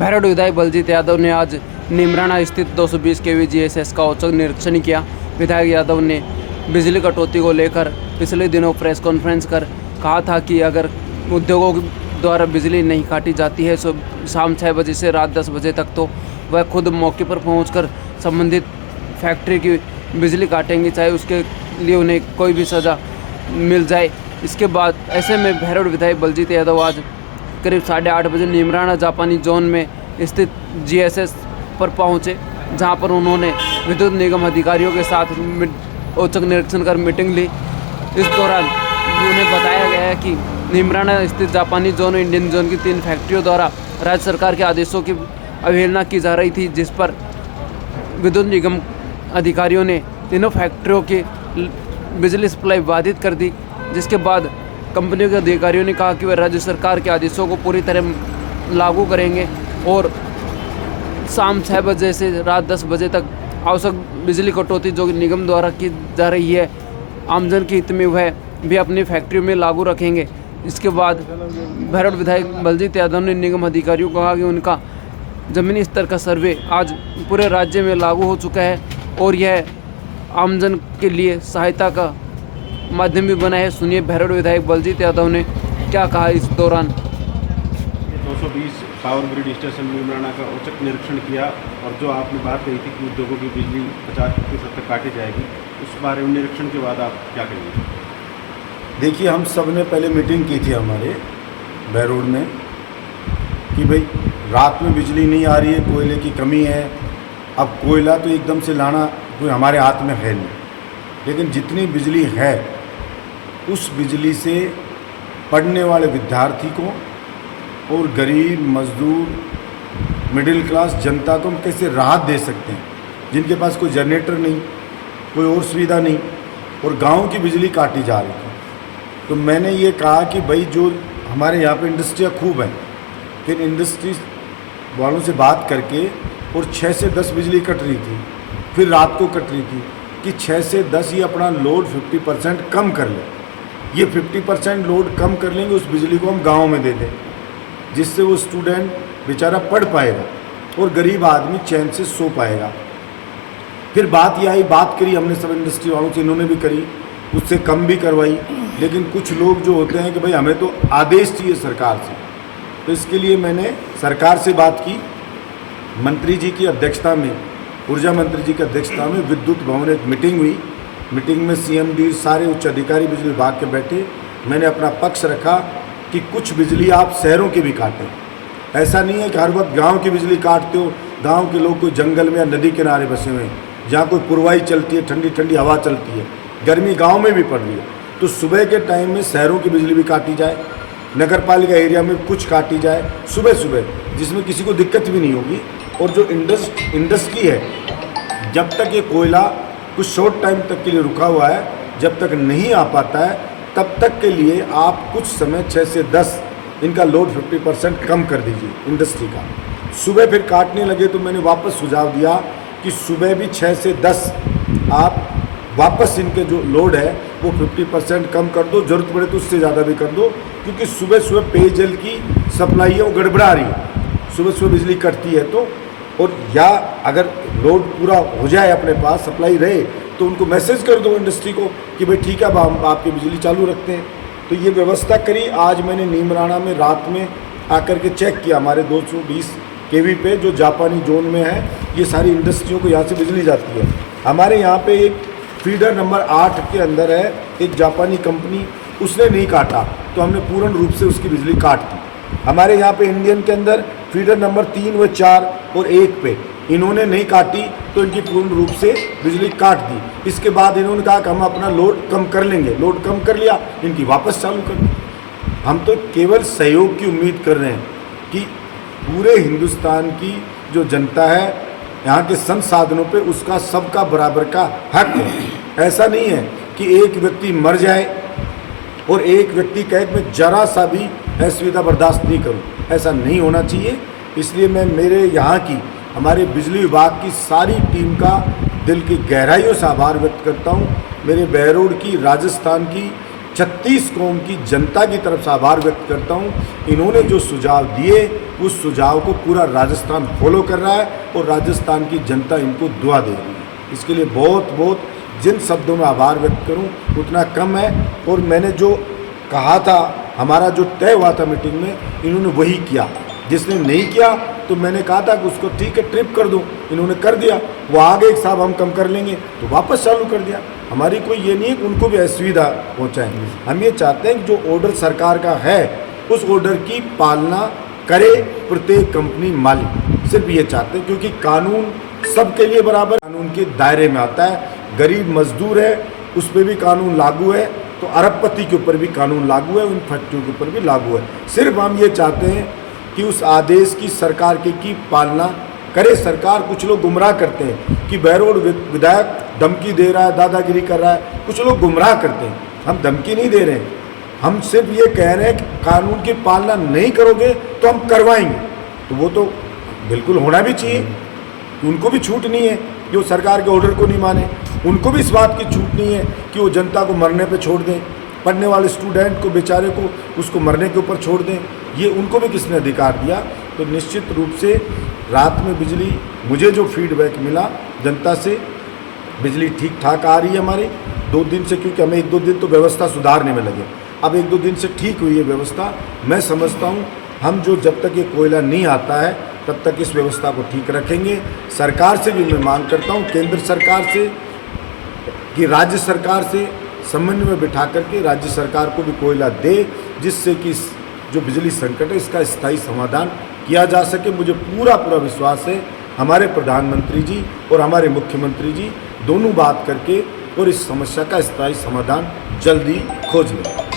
भैरव विधायक बलजीत यादव ने आज नीमराना स्थित 220 केवी जीएसएस का औचक निरीक्षण किया। विधायक यादव ने बिजली कटौती को लेकर पिछले दिनों प्रेस कॉन्फ्रेंस कर कहा था कि अगर उद्योगों द्वारा बिजली नहीं काटी जाती है तो शाम 6 बजे से रात 10 बजे तक तो वह खुद मौके पर पहुंचकर संबंधित फैक्ट्री की बिजली काटेंगे, चाहे उसके लिए उन्हें कोई भी सज़ा मिल जाए। इसके बाद ऐसे में भैरव विधायक बलजीत यादव आज करीब 8:30 बजे नीमराना जापानी जोन में स्थित जीएसएस पर पहुंचे, जहां पर उन्होंने विद्युत निगम अधिकारियों के साथ औचक निरीक्षण कर मीटिंग ली। इस दौरान उन्हें बताया गया है कि नीमराना स्थित जापानी जोन और इंडियन जोन की 3 फैक्ट्रियों द्वारा राज्य सरकार के आदेशों की अवहेलना की जा रही थी, जिस पर विद्युत निगम अधिकारियों ने तीनों फैक्ट्रियों की बिजली सप्लाई बाधित कर दी। जिसके बाद कंपनियों के अधिकारियों ने कहा कि वे राज्य सरकार के आदेशों को पूरी तरह लागू करेंगे और शाम 6 बजे से रात 10 बजे तक आवश्यक बिजली कटौती जो निगम द्वारा की जा रही है आमजन के हित में वह भी अपनी फैक्ट्रियों में लागू रखेंगे। इसके बाद भैरव विधायक बलजीत यादव ने निगम अधिकारियों को कहा कि उनका ज़मीनी स्तर का सर्वे आज पूरे राज्य में लागू हो चुका है और यह आमजन के लिए सहायता का माध्यम भी बना है। सुनिए भैरव विधायक बलजीत यादव ने क्या कहा इस दौरान। 220 पावर ग्रिड स्टेशन नीमराना का औचक निरीक्षण किया और जो आपने बात कही थी कि उद्योगों की बिजली 50% तक काटी जाएगी, उस बारे में निरीक्षण के बाद आप क्या करेंगे? देखिए, हम सब ने पहले मीटिंग की थी हमारे बहरोड में कि भाई रात में बिजली नहीं आ रही है, कोयले की कमी है। अब कोयला तो एकदम से लाना कोई हमारे हाथ में है नहीं, लेकिन जितनी बिजली है उस बिजली से पढ़ने वाले विद्यार्थी को और गरीब मजदूर मिडिल क्लास जनता को हम कैसे राहत दे सकते हैं, जिनके पास कोई जनरेटर नहीं, कोई और सुविधा नहीं और गांव की बिजली काटी जा रही है। तो मैंने ये कहा कि भाई जो हमारे यहाँ पे इंडस्ट्रियाँ खूब हैं, कि इंडस्ट्री वालों से बात करके और 6 से 10 बिजली कट रही थी, फिर रात को कट रही थी, कि 6 से 10 ये अपना लोड 50% कम कर ले। ये 50% लोड कम कर लेंगे, उस बिजली को हम गाँव में दे दें, जिससे वो स्टूडेंट बेचारा पढ़ पाएगा और गरीब आदमी चैन से सो पाएगा। फिर बात यह आई, बात करी हमने सब इंडस्ट्री वालों से, इन्होंने भी करी, उससे कम भी करवाई। लेकिन कुछ लोग जो होते हैं कि भाई हमें तो आदेश चाहिए सरकार से, तो इसके लिए मैंने सरकार से बात की। मंत्री जी की अध्यक्षता में, ऊर्जा मंत्री जी की अध्यक्षता में विद्युत भवन एक मीटिंग हुई। मीटिंग में सीएमडी सारे उच्च अधिकारी बिजली विभाग के बैठे। मैंने अपना पक्ष रखा कि कुछ बिजली आप शहरों की भी काटें। ऐसा नहीं है कि हर वक्त गांव की बिजली काटते हो। गांव के लोग कोई जंगल में या नदी किनारे बसे हुए हैं, जहाँ कोई पुरवाई चलती है, ठंडी ठंडी हवा चलती है, गर्मी गांव में भी पड़ रही है, तो सुबह के टाइम में शहरों की बिजली भी काटी जाए, नगर पालिका एरिया में कुछ काटी जाए सुबह सुबह, जिसमें किसी को दिक्कत भी नहीं होगी। और जो इंडस्ट्री है, जब तक ये कोयला कुछ शॉर्ट टाइम तक के लिए रुका हुआ है, जब तक नहीं आ पाता है, तब तक के लिए आप कुछ समय 6 से 10 इनका लोड 50% कम कर दीजिए इंडस्ट्री का। सुबह फिर काटने लगे तो मैंने वापस सुझाव दिया कि सुबह भी 6 से 10 आप वापस इनके जो लोड है वो 50% कम कर दो, ज़रूरत पड़े तो उससे ज़्यादा भी कर दो, क्योंकि सुबह सुबह पेयजल की सप्लाई है वो गड़बड़ा रही है। सुबह सुबह बिजली कटती है तो, और या अगर लोड पूरा हो जाए अपने पास, सप्लाई रहे, तो उनको मैसेज कर दो इंडस्ट्री को कि भाई ठीक है, अब हम आपकी बिजली चालू रखते हैं। तो ये व्यवस्था करी। आज मैंने नीमराना में रात में आकर के चेक किया, हमारे 220 केवी पे जो जापानी जोन में है, ये सारी इंडस्ट्रियों को यहाँ से बिजली जाती है। हमारे यहाँ पे एक फीडर नंबर 8 के अंदर है एक जापानी कंपनी, उसने नहीं काटा तो हमने पूर्ण रूप से उसकी बिजली काट दी। हमारे यहाँ पे इंडियन के अंदर फीडर नंबर 3 व 4 और 1 पे इन्होंने नहीं काटी तो इनकी पूर्ण रूप से बिजली काट दी। इसके बाद इन्होंने कहा कि हम अपना लोड कम कर लेंगे, लोड कम कर लिया, इनकी वापस चालू कर दी। हम तो केवल सहयोग की उम्मीद कर रहे हैं कि पूरे हिंदुस्तान की जो जनता है, यहाँ के संसाधनों पे उसका सबका बराबर का हक है। ऐसा नहीं है कि एक व्यक्ति मर जाए और एक व्यक्ति कहे कि मैं जरा सा भी असुविधा बर्दाश्त नहीं करूँ, ऐसा नहीं होना चाहिए। इसलिए मैं मेरे यहाँ की, हमारे बिजली विभाग की सारी टीम का दिल की गहराइयों से आभार व्यक्त करता हूँ। मेरे बहरोड की, राजस्थान की 36 कौम की जनता की तरफ से आभार व्यक्त करता हूँ। इन्होंने जो सुझाव दिए उस सुझाव को पूरा राजस्थान फॉलो कर रहा है और राजस्थान की जनता इनको दुआ दे रही है। इसके लिए बहुत बहुत जिन शब्दों में आभार व्यक्त करूं उतना कम है। और मैंने जो कहा था, हमारा जो तय हुआ था मीटिंग में, इन्होंने वही किया। जिसने नहीं किया तो मैंने कहा था कि उसको ठीक है ट्रिप कर दूं, इन्होंने कर दिया। वो आगे एक साहब हम कम कर लेंगे तो वापस चालू कर दिया। हमारी कोई ये नहीं है कि उनको भी असुविधा पहुँचाएँ। हम ये चाहते हैं कि जो ऑर्डर सरकार का है उस ऑर्डर की पालना करे प्रत्येक कंपनी मालिक। सिर्फ ये चाहते हैं, क्योंकि कानून सबके लिए बराबर कानून के दायरे में आता है। गरीब मजदूर है उस पर भी कानून लागू है, तो अरबपति के ऊपर भी कानून लागू है, उन फैक्ट्रियों के ऊपर भी लागू है। सिर्फ हम ये चाहते हैं कि उस आदेश की सरकार की पालना करे सरकार। कुछ लोग गुमराह करते हैं कि बहरोड विधायक धमकी दे रहा है, दादागिरी कर रहा है। कुछ लोग गुमराह करते हैं, हम धमकी नहीं दे रहे हैं। हम सिर्फ ये कह रहे हैं कि कानून की पालना नहीं करोगे तो हम करवाएंगे। तो वो तो बिल्कुल होना भी चाहिए, उनको भी छूट नहीं है जो सरकार के ऑर्डर को नहीं माने। उनको भी इस बात की छूट नहीं है कि वो जनता को मरने पे छोड़ दें, पढ़ने वाले स्टूडेंट को बेचारे को उसको मरने के ऊपर छोड़ दें। ये उनको भी किसने अधिकार दिया? तो निश्चित रूप से रात में बिजली, मुझे जो फीडबैक मिला जनता से, बिजली ठीक ठाक आ रही है हमारी 2 दिन से, क्योंकि हमें 1-2 दिन तो व्यवस्था सुधारने में लगे। अब 1-2 दिन से ठीक हुई है व्यवस्था। मैं समझता हूँ हम जो जब तक ये कोयला नहीं आता है तब तक इस व्यवस्था को ठीक रखेंगे। सरकार से भी मैं मांग करता हूँ, केंद्र सरकार से कि राज्य सरकार से समन्वय में बिठा करके राज्य सरकार को भी कोयला दे, जिससे कि जो बिजली संकट है इसका स्थायी समाधान किया जा सके। मुझे पूरा विश्वास है हमारे प्रधानमंत्री जी और हमारे मुख्यमंत्री जी दोनों बात करके और इस समस्या का स्थायी समाधान जल्दी खोज लेंगे।